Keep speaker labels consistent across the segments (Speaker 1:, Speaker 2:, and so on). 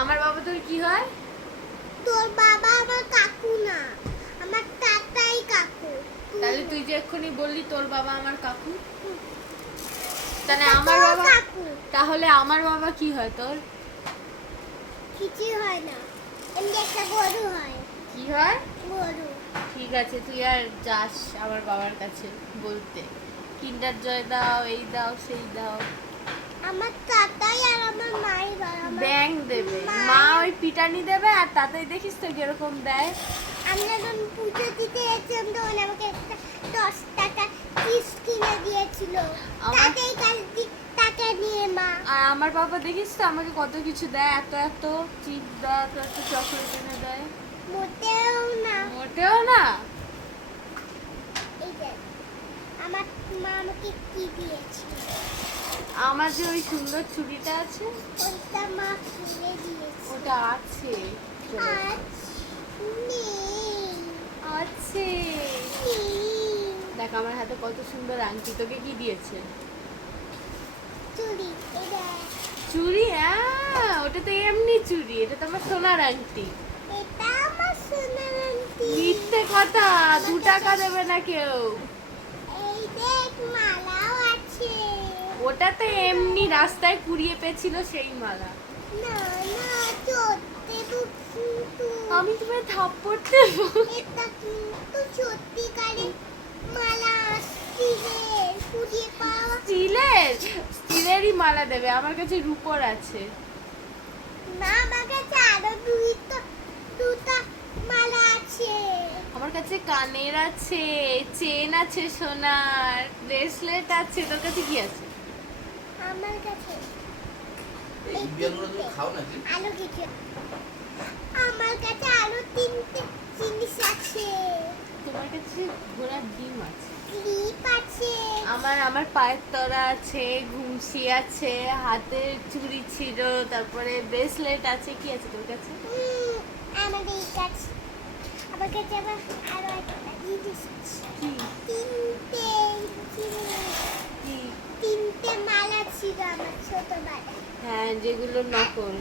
Speaker 1: আমার বাবা তোর কি হয়?
Speaker 2: তোর বাবা আমার কাকু না। আমার তাতাই কাকু।
Speaker 1: তাহলে তুই যে এক্ষুনি বললি তোর বাবা আমার কাকু? তাহলে আমার বাবা
Speaker 2: কাকু।
Speaker 1: তাহলে আমার বাবা কি হয় তোর?
Speaker 2: কিছুই হয় না। এমনি একটা গরু হয়।
Speaker 1: কি হয়?
Speaker 2: গরু।
Speaker 1: ঠিক আছে তুই আর যাস আমার বাবার কাছে বলতে। কিন্ডার জয় দাও এই দাও সেই দাও।
Speaker 2: আমার তাতাই আর আমার
Speaker 1: পিটানি দেবে আর তাতেই দেখিস তো কীরকম দেয়।
Speaker 2: আমি যখন পুজো দিতে এসেছিলাম তখন আমাকে একটা দশ টাকা পিস কিনে দিয়েছিল। তাতেই কাল টাকা নিয়ে মা।
Speaker 1: আর আমার বাবা দেখিস তো আমাকে কত কিছু দেয় এত এত চিপস দেয় এত এত চকলেট এনে দেয়।
Speaker 2: মোটেও না।
Speaker 1: মোটেও না
Speaker 2: এই দেখ আমার মা আমাকে কি দিয়েছিল
Speaker 1: আমার যে ওই সুন্দর চুড়িটা আছে
Speaker 2: ওইটা মা খুলে দিয়েছে।
Speaker 1: ওটা আছে। আছে। দেখ আমার হাতে কত সুন্দর আংটি। তোকে কি দিয়েছে?
Speaker 2: চুড়ি
Speaker 1: চুড়ি? হ্যাঁ ওটা তো এমনি চুড়ি। এটা তো আমার সোনার আংটি।
Speaker 2: এটা আমার সোনার আংটি।
Speaker 1: মিথ্যে কথা দু টাকা দেবে না কেউ
Speaker 2: এই দেখ মালাও আছে
Speaker 1: ওটা তো এমনি রাস্তায় কুড়িয়ে পেছিল সেই মালা। আমি তোমায় থাপ্পড় দেবো।
Speaker 2: এটা কিন্তু সত্যিকারে মালা স্টিলের?
Speaker 1: স্টিলেরই মালা দেবে আমার কাছে রূপোর আছে
Speaker 2: না আমার কাছে আরও দুইটা দুটা মালা আছে
Speaker 1: আমার কাছে কানের আছে চেন আছে সোনার ব্রেসলেট আছে তোর কাছে কি আছে?
Speaker 2: আমার কাছে
Speaker 3: এই বিয়াগুলো তুমি খাও নাকি?
Speaker 2: আরও কিছু আমার কাছে আরও তিনটে জিনিস আছে।
Speaker 1: তোমার কাছে ঘোড়ার ডিম আছে।
Speaker 2: ক্লিপ আছে।
Speaker 1: আমার আমার পায়ের তরা আছে ঘুমসি আছে হাতের চুড়ি ছিল তারপরে ব্রেসলেট আছে কি আছে তোর কাছে?
Speaker 2: আমার এই কাছে আমার কাছে আবার আরও একটা জিনিস আছে
Speaker 1: কি?
Speaker 2: তিনটে তিনটে মালা ছিল আমার ছোটবেলায়।
Speaker 1: হ্যাঁ যেগুলো নকল।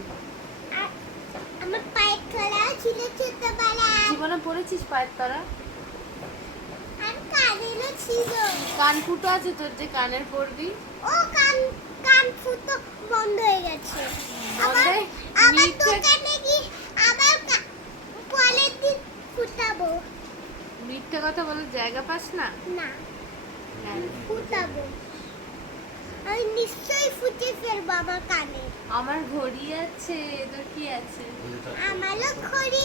Speaker 2: আমার পায়ের তলাও ছিল ছোটবেলায়।
Speaker 1: জীবনে পড়েছিস পায়ের
Speaker 2: কানেরও ছিল।
Speaker 1: কান ফুটো আছে তোর যে কানের পড়বি
Speaker 2: ও কান কান ফুটো বন্ধ হয়ে গেছে। আবার? আবার দোকানে গিয়ে আবার কা- পরের দিন ফুটাবো
Speaker 1: মিথ্যে কথা বলার জায়গা পাস না?
Speaker 2: না।
Speaker 1: হ্যাঁ।
Speaker 2: ফুটাবো। আমি নিশ্চয়ই ফুটে ফেলব আমার কানে।
Speaker 1: আমার ঘড়ি আছে তোর কি আছে?
Speaker 2: আমারও ঘড়ি